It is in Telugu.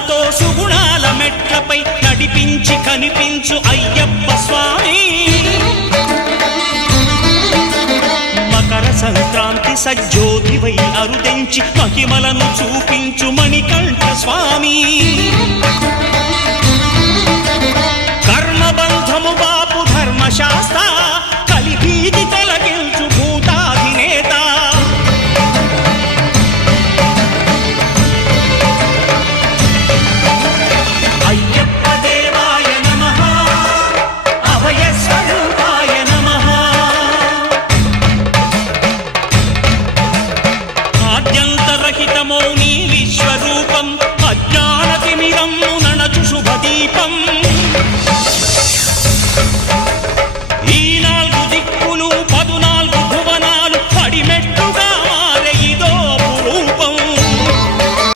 సుగుణాలతో సుగుణాల మెట్లపై నడిపించి కనిపించు అయ్యప్ప స్వామి మకర సంక్రాంతి సజ్జోతివై అరుదెంచి మహిమలను చూపించు మణికంఠ స్వామి కర్మబంధము బాపు ధర్మశాస్త్ర కలిభీతి తొలగించు భూతాధినేత అయ్యప్ప దేవాయ నమః అభయ స్వరూపాయ నమః ఆద్యంతరహితమౌ నీ విశ్వరూపం అజ్ఞానతిమిరము నణచు శుభదీపం